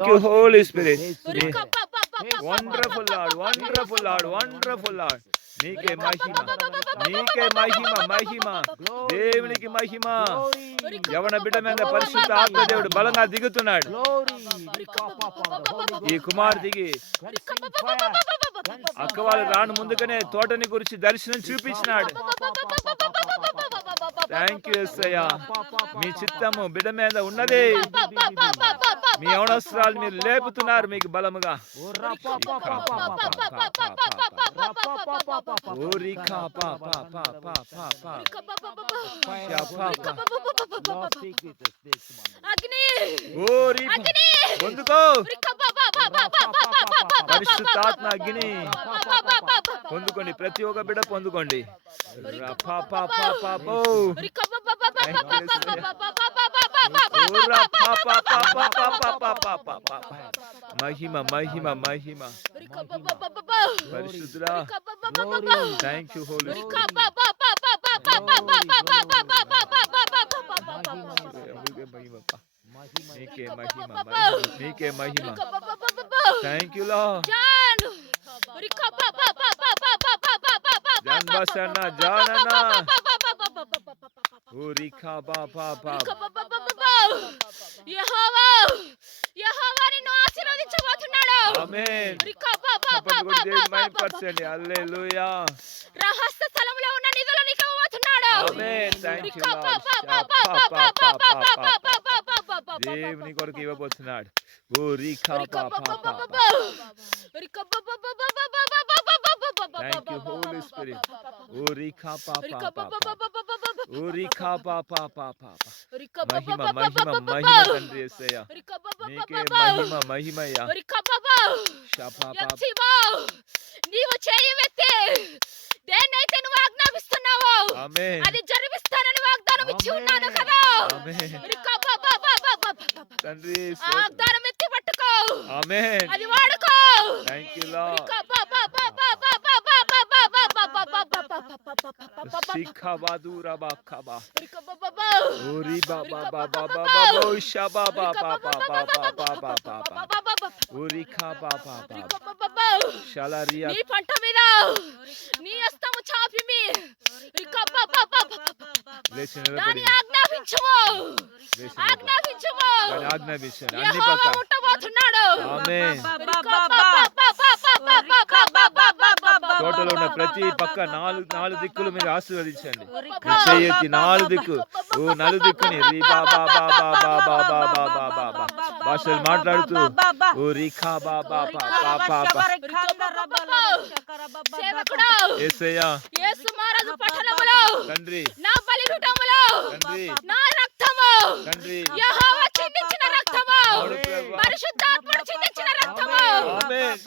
Thank you, Holy Spirit. Wonderful Lord, wonderful Lord, wonderful Lord. నీకే మహిమ, నీకే మహిమ, మహిమ దేవునికి మహిమ. యవన బిడ్డ మీద పరిశుద్ధ ఆత్మదేవుడు బలంగా దిగుతున్నాడు. ఈ కుమార్ దిగి అక్క వాళ్ళు రాను ముందుగానే తోటని గురించి దర్శనం చూపించినాడు. థ్యాంక్ యూ యేసయ్య. మీ చిత్తము బిడ్డ మీద ఉన్నది. మీ అవసరాలు మీరు లేపుతున్నారు మీకు బలముగా. పొందుకో పరిశుద్ధాత్మ అగ్ని పొందుకోండి. ప్రతి ఒక్క బిడ్డ పొందుకోండి. మహిమ మహిమ మహిమ పరిశుద్ధుడా. థ్యాంక్ యూ హోలీ నీకే మహిమ, నీకే మహిమ. Thank you Lord. జాన్బసన్న జానన్న ఓరికా బాబా బాబా. యెహోవా నిన్ను ఆశీర్వదించబోతున్నాడు. ఆమేన్. హల్లెలూయా. రహస్య స్థలములో ఉన్న నిధులు నీకు ఇవ్వబోతున్నాడు. ఆమేన్. Thank you Lord. దేవుని కొరకు ఇవ్వబోతున్నాడు. ఓరికా బాబా బాబా. Thank you, Holy Spirit. Orika papa papa. Orika papa papa. Mahima mahima mahima తండ్రి యేసయ్య. నీకే మహిమ మహిమయ్య. Orika papa. షపా పapa. నీవు చేయవెత్తే దేన్నైతే నువ్వు ఆజ్ఞాపిస్తున్నావో ఆమేన్. అది జరిపిస్తానని వాగ్దానం ఇచ్చి ఉన్నాను కదా. ఆమేన్. Orika papa papa. తండ్రి యేసు. వాగ్దానం ఎత్తి పట్టుకో. ఆమేన్. అది వాడుకో. Thank you Lord. Orika papa. Sikhabadura bakaba. Orika papa. Ori baba baba baba shaba baba baba baba baba. Orika baba baba. Shalaria. నీ పంట మీద నీ హస్తము చాపి దాన్ని ఆజ్ఞాపించుము. ఆజ్ఞాపించుము. ఆజ్ఞాపించండి. యెహోవా ముట్టబోతున్నాడు. ఆమేన్. తోటలో ఉన్న ప్రతి పక్క నాలుగు దిక్కులు మీరు ఆశీర్వదించండి. చేయొచ్చి నాలుగు దిక్కు ఓ నలు దిక్కుని భాషలు మాట్లాడుతూ ఓ రీఖా బాబా యేసయ్యా యేసు మహారాజు పట్టణములో తండ్రి నా బలిపీఠములో తండ్రి నా రక్తము తండ్రి యెహోవా చిందించిన రక్తము అవును ప్రభువా. పరిశుద్ధాత్ముడు చిందించిన రక్తము ఆమేన్.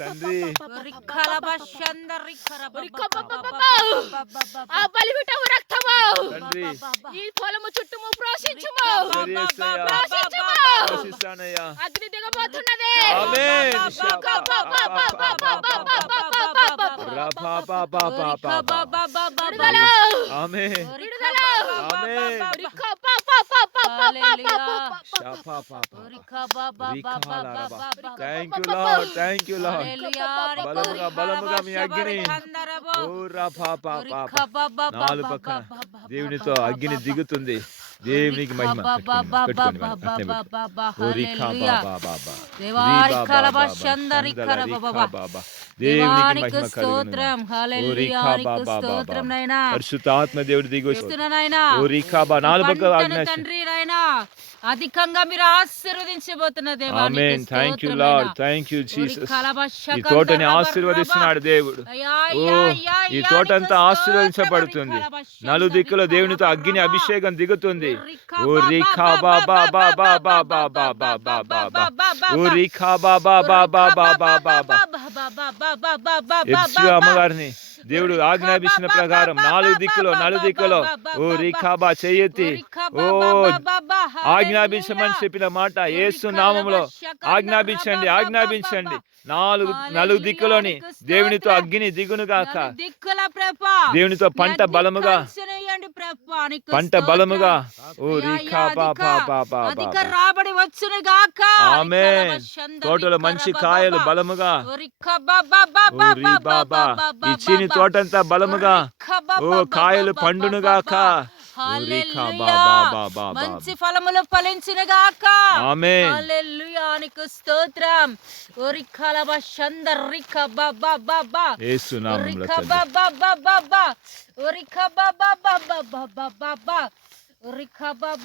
తండ్రి ఆ బలిపీఠము రక్తము తండ్రి ఈ పొలము చుట్టూ ప్రోషించుము. ఆశిస్తానయ్యా. అగ్ని దిగబోతున్నది. ఆమేన్. విడుదల. ఆమేన్. విడుదల. ఆమేన్. Thank you Lord. Thank you Lord. బలముగా మీ అగ్ని నాలుగు పక్కన దేవునితో అగ్ని దిగుతుంది. దేవునికి మహిమ. దేవానికి స్తోత్రం. హల్లెలూయా. స్తోత్రం నైనా. పరిశుద్ధాత్మ దేవుడు దిగి తండ్రి నైనా అధికంగా మీరు ఆశీర్వదించబోతున్న దేవానికి ఆమేన్. Thank you Lord. Thank you Jesus. ఈ స్తోత్రం. తోటని ఆశీర్వదిస్తున్నాడు దేవుడు. ఈ తోటంతా ఆశీర్వదించబడుతుంది. నలు దిక్కులో దేవునితో అగ్ని అభిషేకం దిగుతుంది. ఓ రీఖా బాబా బాబా బాబా బాబా బాబా ఓ రీఖా బాబా బాబా బాబా బాబా. యెహోవా అమ్మగారిని దేవుడు ఆజ్ఞాపించిన ప్రకారం నలు దిక్కులో ఓ రీఖాబా చెయ్యెత్తి ఓ ఆజ్ఞాపించమని చెప్పిన మాట యేసు నామములో ఆజ్ఞాపించండి. నాలుగు దిక్కులోని దేవునితో అగ్ని దిగును గాక. దేవునితో పంట బలముగా ఉందండి ప్రభా, నీకు పంట స్తోత్రం. బలముగా ఓ అయ్యా, రీఖా అయ్యా, బా బా అధిక బా బా బా అధిక బా. రాబడి వచ్చును గాక. ఆమేన్. రికలబషంద తోటలో మంచి కాయలు రికరబబబ. బలముగా ఓ రికబబబబబబబబబబబబబ. ఓ రీ బాబా ఈ చీని తోటంతా బలముగా ఓ కాయలు పండునుగాక ఓ రీఖా బా హల్లెలూయా. బా బా బా బా. మంచి ఫలములు ఫలించును గాక. ఆమేన్. హల్లెలూయా, నీకు స్తోత్రం. ఓ రికలబషంద రికబబబబ. యేసు నామములో తండ్రి. రికబబబబబ. ఓ రికబబబబబబబబ. ఓ రికబబ